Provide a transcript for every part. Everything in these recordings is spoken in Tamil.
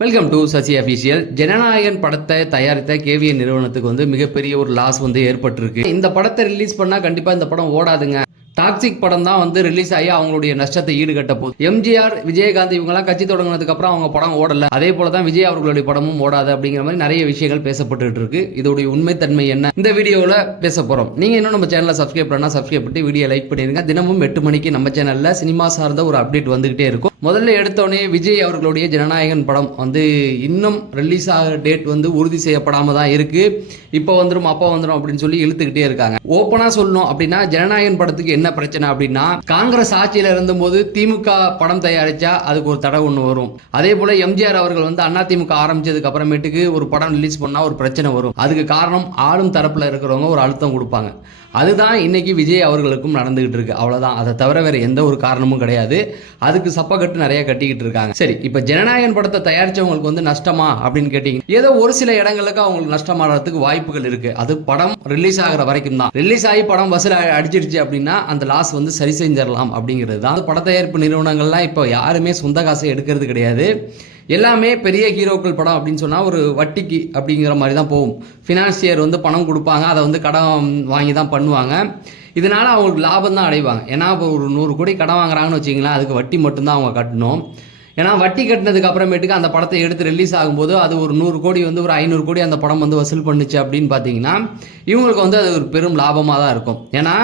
Welcome to Sasi official. Jananayagan படத்தை தயாரித்த கேவிஎன் நிறுவனத்துக்கு மிகப்பெரிய ஒரு லாஸ் ஏற்பட்டிருக்கு. இந்த படத்தை ரிலீஸ் பண்ணா கண்டிப்பா இந்த படம் ஓடாதுங்க. டாக்ஸிக் படம் தான் ரிலீஸ் ஆகி அவங்களுடைய நஷ்டத்தை ஈடுகட்ட போகுது. எம்ஜிஆர், விஜயகாந்த் இவங்கெல்லாம் கட்சி தொடங்கினதுக்கு அப்புறம் அவங்க படம் ஓடல. அதே போல தான் விஜய் அவர்களுடைய படமும் ஓடாது அப்படிங்கிற மாதிரி நிறைய விஷயங்கள் பேசப்பட்டு இருக்கு. இதோடைய உண்மைத்தன்மை என்ன இந்த வீடியோவில் பேச போறோம். நீங்க இன்னும் நம்ம சேனலை சப்ஸ்கிரைப் பண்ணா சப்ஸ்கிரைப் பண்ணி வீடியோ லைக் பண்ணிருங்க. தினமும் 8 மணிக்கு நம்ம சேனல்ல சினிமா சார்ந்த ஒரு அப்டேட் வந்துகிட்டே இருக்கும். முதல்ல எடுத்தோடனே விஜய் அவர்களுடைய ஜனநாயகன் படம் இன்னும் ரிலீஸ் ஆகிற டேட் உறுதி செய்யப்படாம தான் இருக்கு. இப்போ வந்துடும் அப்போ வந்துடும் அப்படின்னு சொல்லி இழுத்துக்கிட்டே இருக்காங்க. ஓப்பனா சொல்லணும் அப்படின்னா ஜனநாயகன் படத்துக்கு என்ன பிரச்சனை அப்படின்னா, காங்கிரஸ் ஆட்சியில இருந்தபோது திமுக படம் தயாரிச்சா அதுக்கு ஒரு தடை ஒன்று வரும். அதே போல எம்ஜிஆர் அவர்கள் அதிமுக ஆரம்பிச்சதுக்கு அப்புறமேட்டுக்கு ஒரு படம் ரிலீஸ் பண்ணா ஒரு பிரச்சனை வரும். அதுக்கு காரணம் ஆளும் தரப்புல இருக்கிறவங்க ஒரு அழுத்தம் கொடுப்பாங்க. அதுதான் இன்னைக்கு விஜய் அவர்களுக்கும் நடந்துகிட்டு இருக்கு. அவ்வளவுதான். அதை தவிர வேற எந்த ஒரு காரணமும் கிடையாது. அதுக்கு சப்பக்கட்டு நிறைய கட்டிக்கிட்டு இருக்காங்க. சரி, இப்ப ஜனநாயகன் படத்தை தயாரிச்சவங்களுக்கு நஷ்டமா அப்படின்னு கேட்டீங்க, ஏதோ ஒரு சில இடங்களுக்கு அவங்களுக்கு நஷ்டமாறதுக்கு வாய்ப்புகள் இருக்கு. அது படம் ரிலீஸ் ஆகிற வரைக்கும் தான். ரிலீஸ் ஆகி படம் வசூல் அடிச்சிருச்சு அப்படின்னா அந்த லாஸ் சரி செஞ்சிடலாம் அப்படிங்கிறது தான். பட தயாரிப்பு நிறுவனங்கள்லாம் இப்போ யாருமே சொந்த காசை எடுக்கிறது கிடையாது. எல்லாமே பெரிய ஹீரோக்கள் படம் அப்படின்னு சொன்னால் ஒரு வட்டிக்கு அப்படிங்கிற மாதிரி தான் போகும். ஃபினான்சியர் பணம் கொடுப்பாங்க, அதை கடன் வாங்கி தான் பண்ணுவாங்க. இதனால அவங்களுக்கு லாபம் தான் அடைவாங்க. ஏன்னா இப்போ ஒரு 100 கோடி கடன் வாங்குறாங்கன்னு வச்சிங்களேன், அதுக்கு வட்டி மட்டும்தான் அவங்க கட்டணும். ஏன்னா வட்டி கட்டினதுக்கு அப்புறமேட்டுக்கு அந்த படத்தை எடுத்து ரிலீஸ் ஆகும்போது அது ஒரு 100 கோடி ஒரு 500 கோடி அந்த படம் வசூல் பண்ணுச்சு அப்படின்னு பார்த்தீங்கன்னா இவங்களுக்கு அது ஒரு பெரும் லாபமாக தான் இருக்கும். ஏன்னா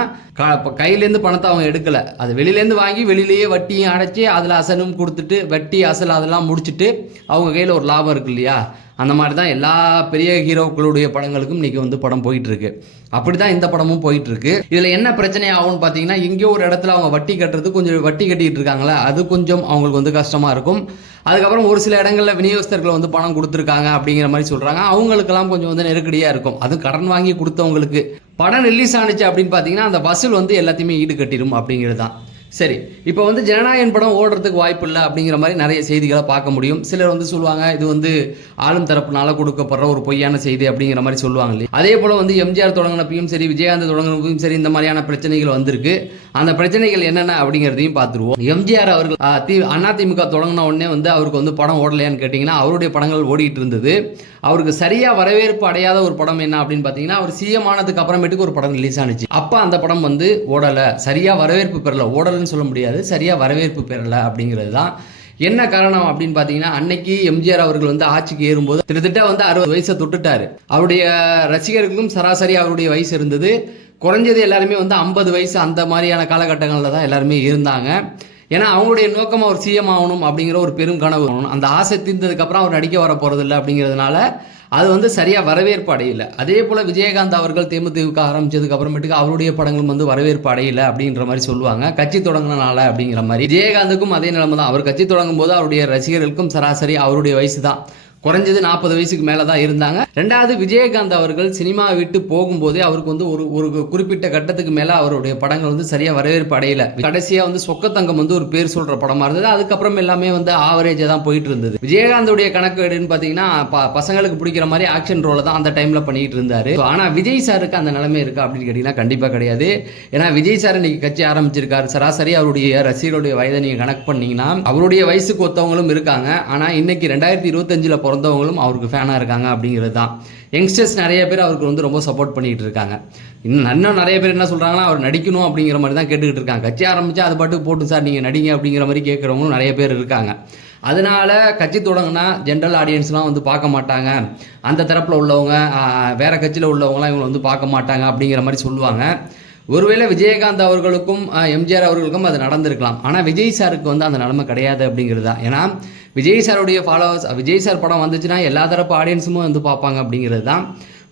கையிலேருந்து பணத்தை அவங்க எடுக்கல, அது வெளியிலேருந்து வாங்கி வெளியிலேயே வட்டியும் அடைச்சி அதில் அசலும் கொடுத்துட்டு வட்டி அசல் அதெல்லாம் முடிச்சுட்டு அவங்க கையில் ஒரு லாபம் இருக்கு இல்லையா. அந்த மாதிரி தான் எல்லா பெரிய ஹீரோக்களுடைய படங்களுக்கும் இன்னைக்கு படம் போயிட்டு இருக்கு. அப்படிதான் இந்த படமும் போயிட்டு இருக்கு. இதுல என்ன பிரச்சனை ஆகும்னு பாத்தீங்கன்னா, இங்கே ஒரு இடத்துல அவங்க வட்டி கட்டுறது கொஞ்சம் வட்டி கட்டிட்டு இருக்காங்களா, அது கொஞ்சம் அவங்களுக்கு கஷ்டமா இருக்கும். அதுக்கப்புறம் ஒரு சில இடங்கள்ல விநியோகஸ்தர்கள் பணம் கொடுத்துருக்காங்க அப்படிங்கிற மாதிரி சொல்றாங்க. அவங்களுக்கெல்லாம் கொஞ்சம் நெருக்கடியா இருக்கும். அது கடன் வாங்கி கொடுத்தவங்களுக்கு படம் ரிலீஸ் ஆனிச்சு அப்படின்னு பாத்தீங்கன்னா அந்த வசூல் எல்லாத்தையுமே ஈடு கட்டிடும் அப்படிங்கிறது தான். சரி, இப்போ ஜனநாயகன் படம் ஓடுறதுக்கு வாய்ப்பு இல்லை அப்படிங்கிற மாதிரி நிறைய செய்திகளை பார்க்க முடியும். சிலர் சொல்லுவாங்க இது ஆளும் தரப்புனால கொடுக்கப்படுற ஒரு பொய்யான செய்தி அப்படிங்கிற மாதிரி சொல்லுவாங்க இல்லையா. அதே போல எம்ஜிஆர் தொடங்கினப்பையும் சரி, விஜயகாந்த் தொடங்கினப்பையும் சரி, இந்த மாதிரியான பிரச்சனைகள் வந்திருக்கு. அந்த பிரச்சனைகள் என்னென்ன அப்படிங்கிறதையும் பார்த்துருவோம். எம்ஜிஆர் அவர்கள் அதிமுக தொடங்கின உடனே அவருக்கு படம் ஓடலையான்னு கேட்டிங்கன்னா அவருடைய படங்கள் ஓடிட்டு இருந்தது. அவருக்கு சரியா வரவேற்பு அடையாத ஒரு படம் என்ன அப்படின்னு பார்த்தீங்கன்னா, அவர் சிஎம் ஆனதுக்கு அப்புறமேட்டுக்கு ஒரு படம் ரிலீஸ் ஆனிச்சு. அப்போ அந்த படம் ஓடலை, சரியா வரவேற்பு பெறல. ஓடலன்னு சொல்ல முடியாது, சரியா வரவேற்பு பெறல அப்படிங்கிறது தான். என்ன காரணம் அப்படின்னு பார்த்தீங்கன்னா, அன்னைக்கு எம்ஜிஆர் அவர்கள் ஆட்சிக்கு ஏறும்போது கிட்டத்தட்ட 60 வயசை தொட்டுட்டாரு. அவருடைய ரசிகர்களுக்கும் சராசரி அவருடைய வயசு இருந்தது. குறைஞ்சது எல்லாருமே 50 வயசு அந்த மாதிரியான காலகட்டங்களில் தான் எல்லாருமே இருந்தாங்க. ஏன்னா அவங்களுடைய நோக்கம் அவர் சிஎம் ஆகணும் அப்படிங்கிற ஒரு பெரும் கனவு. அந்த ஆசை தீர்ந்ததுக்கு அப்புறம் அவர் நடிக்க வர போறது இல்லை அப்படிங்கிறதுனால அது சரியா வரவேற்பு அடையல. அதே போல விஜயகாந்த் அவர்கள் தேமுதிக ஆரம்பிச்சதுக்கு அப்புறமேட்டுக்கு அவருடைய படங்கள் வரவேற்பு அடையல அப்படின்ற மாதிரி சொல்லுவாங்க. கட்சி தொடங்கினால அப்படிங்கிற மாதிரி விஜயகாந்துக்கும் அதே நிலைமை தான். அவர் கட்சி தொடங்கும் போது அவருடைய ரசிகர்களுக்கும் சராசரி அவருடைய வயசு தான், குறைஞ்சது 40 வயசுக்கு மேலே தான் இருந்தாங்க. ரெண்டாவது, விஜயகாந்த் அவர்கள் சினிமா விட்டு போகும்போதே அவருக்கு ஒரு குறிப்பிட்ட கட்டத்துக்கு மேலே அவருடைய படங்கள் சரியாக வரவேற்பு அடையல. கடைசியாக சொக்கத்தங்கம் ஒரு பேர் சொல்கிற படமாக இருந்தது. அதுக்கப்புறம் எல்லாமே ஆவரேஜாக தான் போயிட்டு இருந்தது. விஜயகாந்தோடைய கணக்கு எடுன்னு பார்த்தீங்கன்னா பசங்களுக்கு பிடிக்கிற மாதிரி ஆக்ஷன் ரோலை தான் அந்த டைமில் பண்ணிட்டு இருந்தாரு. ஆனால் விஜய் சாருக்கு அந்த நிலைமை இருக்கா அப்படின்னு கேட்டிங்கன்னா கண்டிப்பாக கிடையாது. ஏன்னா விஜய் சார் இன்னைக்கு கட்சி ஆரம்பிச்சிருக்காரு. சராசரி அவருடைய ரசிகருடைய வயதை நீங்கள் கணக்கு பண்ணீங்கன்னா அவருடைய வயசுக்கு ஒத்தவங்களும் இருக்காங்க. ஆனால் இன்னைக்கு 2025 பிறந்தவங்களும் அவருக்கு ஃபேனாக இருக்காங்க அப்படிங்கிறது தான். யங்ஸ்டர்ஸ் நிறைய பேர் அவருக்கு ரொம்ப சப்போர்ட் பண்ணிட்டு இருக்காங்க. இன்னும் நிறைய பேர் என்ன சொல்கிறாங்கன்னா, அவர் நடிக்கணும் அப்படிங்கிற மாதிரி தான் கேட்டுக்கிட்டு இருக்காங்க. கட்சி ஆரம்பித்தா அது பாட்டுக்கு போட்டு சார் நீங்கள் நடிங்க அப்படிங்கிற மாதிரி கேட்குறவங்களும் நிறைய பேர் இருக்காங்க. அதனால கட்சி தொடங்கினா ஜென்ரல் ஆடியன்ஸ்லாம் பார்க்க மாட்டாங்க, அந்த தரப்பில் உள்ளவங்க வேற கட்சியில் உள்ளவங்களாம் இவங்க பார்க்க மாட்டாங்க அப்படிங்கிற மாதிரி சொல்லுவாங்க. ஒருவேளை விஜயகாந்த் அவர்களுக்கும் எம்ஜிஆர் அவர்களுக்கும் அது நடந்திருக்கலாம். ஆனால் விஜய் சாருக்கு அந்த நிலைமை கிடையாது அப்படிங்கிறது தான். ஏன்னா விஜய் சாருடைய ஃபாலோவர்ஸ், விஜய் சார் படம் வந்துச்சுன்னா எல்லா தரப்பு ஆடியன்ஸும் பார்ப்பாங்க அப்படிங்கிறது தான்.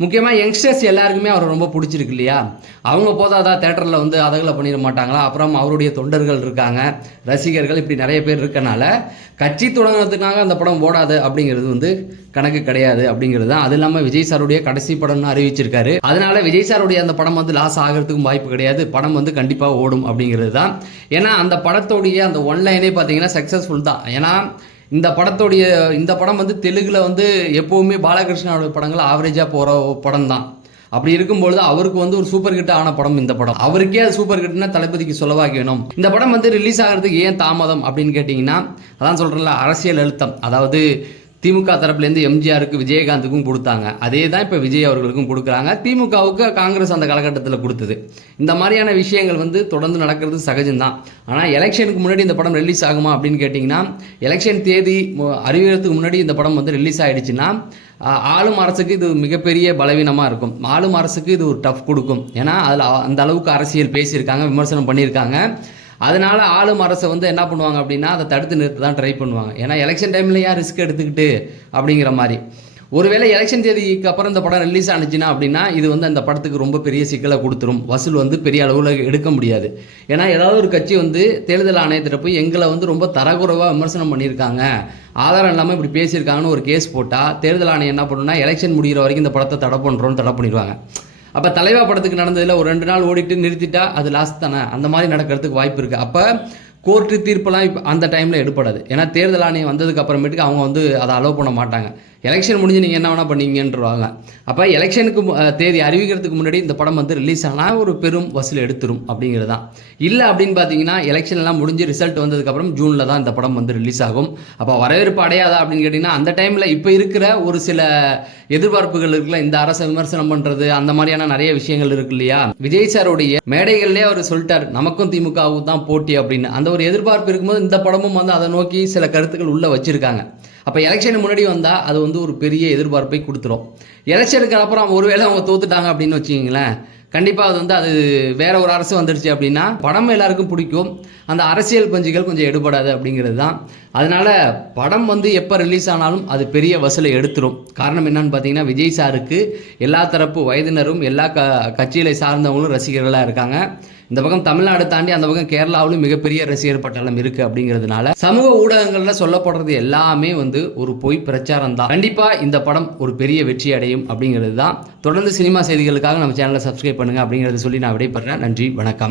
முக்கியமாக யங்ஸ்டர்ஸ் எல்லாருக்குமே அவர் ரொம்ப பிடிச்சிருக்கு இல்லையா. அவங்க போதாதான் தேட்டரில் அதகளை பண்ணிட மாட்டாங்களா. அப்புறம் அவருடைய தொண்டர்கள் இருக்காங்க, ரசிகர்கள், இப்படி நிறைய பேர் இருக்கனால கட்சி தொடங்குறதுக்காக அந்த படம் ஓடாது அப்படிங்கிறது கணக்கு கிடையாது அப்படிங்கிறது தான். அது இல்லாமல் விஜய் சாருடைய கடைசி படம்னு அறிவிச்சிருக்காரு. அதனால விஜய் சாருடைய அந்த படம் லாஸ் ஆகிறதுக்கும் வாய்ப்பு கிடையாது. படம் கண்டிப்பாக ஓடும் அப்படிங்கிறது தான். ஏன்னா அந்த படத்தோடைய அந்த ஒன்லைனே பார்த்தீங்கன்னா சக்ஸஸ்ஃபுல் தான். ஏன்னா இந்த படம் தெலுங்குல எப்பவுமே பாலகிருஷ்ணனோட படங்கள் ஆவரேஜா போற படம் தான். அப்படி இருக்கும்பொழுது அவருக்கு ஒரு சூப்பர் ஹிட் ஆன படம் இந்த படம். அவருக்கே அது சூப்பர் ஹிட்னா தளபதிக்கு சொல்லவாக்கி வேணும். இந்த படம் ரிலீஸ் ஆகிறதுக்கு ஏன் தாமதம் அப்படின்னு கேட்டிங்கன்னா, அதான் சொல்றேன்ல, அரசியல் அழுத்தம். அதாவது திமுக தரப்புலேருந்து எம்ஜிஆருக்கு விஜயகாந்துக்கும் கொடுத்தாங்க. அதே தான் இப்போ விஜய் அவர்களுக்கும் கொடுக்குறாங்க. திமுகவுக்கு காங்கிரஸ் அந்த காலகட்டத்தில் கொடுத்தது. இந்த மாதிரியான விஷயங்கள் வந்து தொடர்ந்து நடக்கிறது சகஜம்தான். ஆனால் எலெக்ஷனுக்கு முன்னாடி இந்த படம் ரிலீஸ் ஆகுமா அப்படின்னு கேட்டிங்கன்னா, எலெக்ஷன் தேதி அறிவிக்கிறதுக்கு முன்னாடி இந்த படம் வந்து ரிலீஸ் ஆகிடுச்சுன்னா ஆளும் அரசுக்கு இது மிகப்பெரிய பலவீனமாக இருக்கும். ஆளும் அரசுக்கு இது ஒரு டஃப் கொடுக்கும். ஏன்னா அதில் அந்த அளவுக்கு அரசியல் பேசியிருக்காங்க, விமர்சனம் பண்ணியிருக்காங்க. அதனால் ஆளும் அரசை வந்து என்ன பண்ணுவாங்க அப்படின்னா, அதை தடுத்து நிறுத்த தான் ட்ரை பண்ணுவாங்க. ஏன்னா எலெக்ஷன் டைமில் யார் ரிஸ்க் எடுத்துக்கிட்டு அப்படிங்கிற மாதிரி. ஒருவேளை எலெக்ஷன் தேதிக்கு அப்புறம் இந்த படம் ரிலீஸ் ஆனிச்சுன்னா அப்படின்னா, இது வந்து அந்த படத்துக்கு ரொம்ப பெரிய சிக்கலை கொடுத்துரும். வசூல் வந்து பெரிய அளவில் எடுக்க முடியாது. ஏன்னா ஏதாவது ஒரு கட்சி வந்து தேர்தல் ஆணையத்திட்ட போய் எங்களை வந்து ரொம்ப தரக்குறைவாக விமர்சனம் பண்ணியிருக்காங்க, ஆதாரம் இல்லாமல் இப்படி பேசியிருக்காங்கன்னு ஒரு கேஸ் போட்டால் தேர்தல் ஆணையம் என்ன பண்ணுன்னா, எலெக்ஷன் முடிகிற வரைக்கும் இந்த படத்தை தடை பண்ணுறோன்னு தடை பண்ணிடுவாங்க. அப்போ தலைவா படத்துக்கு நடந்ததில் ஒரு 2 நாள் ஓடிட்டு நிறுத்திட்டா அது லாஸ்ட் தானே, அந்த மாதிரி நடக்கிறதுக்கு வாய்ப்பு இருக்குது. அப்போ கோர்ட்டு தீர்ப்பெல்லாம் இப்போ அந்த டைமில் எடுப்படாது. ஏன்னா தேர்தல் ஆணையம் வந்ததுக்கு அப்புறமேட்டுக்கு அவங்க வந்து அதை அலோவ் பண்ண மாட்டாங்க. எலெக்ஷன் முடிஞ்சு நீங்கள் என்ன வேணால் பண்ணீங்கன்றவாங்க. அப்போ எலெக்ஷனுக்கு தேதி அறிவிக்கிறதுக்கு முன்னாடி இந்த படம் வந்து ரிலீஸ் ஆனால் ஒரு பெரும் வசூல் எடுத்துரும் அப்படிங்கிறது தான். இல்லை அப்படின்னு பார்த்தீங்கன்னா, எலெக்ஷன்லாம் முடிஞ்சு ரிசல்ட் வந்ததுக்கப்புறம் ஜூனில் தான் இந்த படம் வந்து ரிலீஸ் ஆகும். அப்போ வரவேற்பு அடையாதா அப்படின்னு கேட்டிங்கன்னா, அந்த டைமில் இப்போ இருக்கிற ஒரு சில எதிர்பார்ப்புகள் இருக்குல்ல, இந்த அரசை விமர்சனம் பண்ணுறது, அந்த மாதிரியான நிறைய விஷயங்கள் இருக்கு இல்லையா. விஜய் சாருடைய மேடைகள்லேயே அவர் சொல்லிட்டார், நமக்கும் திமுகவுக்கும் தான் போட்டி அப்படின்னு. அந்த ஒரு எதிர்பார்ப்பு இருக்கும்போது இந்த படமும் வந்து அதை நோக்கி சில கருத்துக்கள் உள்ளே வச்சுருக்காங்க. அப்போ எலெக்ஷனுக்கு முன்னாடி வந்தால் அது வந்து ஒரு பெரிய எதிர்பார்ப்பை கொடுத்துரும். எலெக்ஷனுக்கு அப்புறம் ஒருவேளை அவங்க தோத்துட்டாங்க அப்படின்னு வச்சுக்கிங்களேன், கண்டிப்பாக அது வந்து அது வேற ஒரு அரசு வந்துடுச்சு அப்படின்னா படம் எல்லாருக்கும் பிடிக்கும், அந்த அரசியல் பஞ்சுகள் கொஞ்சம் எடுபடாது அப்படிங்கிறது தான். அதனால் படம் வந்து எப்போ ரிலீஸ் ஆனாலும் அது பெரிய வசூலை எடுத்துரும். காரணம் என்னன்னு பார்த்தீங்கன்னா, விஜய் சாருக்கு எல்லா தரப்பு வயதினரும் எல்லா கட்சிகளை சார்ந்தவங்களும் ரசிகர்களாக இருக்காங்க. இந்த பக்கம் தமிழ்நாடு தாண்டி அந்த பக்கம் கேரளாவிலும் மிகப்பெரிய ரசிகர் பட்டாளம் இருக்குது. அப்படிங்கிறதுனால சமூக ஊடகங்களில் சொல்லப்படுறது எல்லாமே வந்து ஒரு பொய் பிரச்சாரம் தான். கண்டிப்பாக இந்த படம் ஒரு பெரிய வெற்றி அடையும் அப்படிங்கிறது தான். தொடர்ந்து சினிமா செய்திகளுக்காக நம்ம சேனலை சப்ஸ்கிரைப் பண்ணுங்கள் அப்படிங்கிறத சொல்லி நான் விடைபெறேன். நன்றி, வணக்கம்.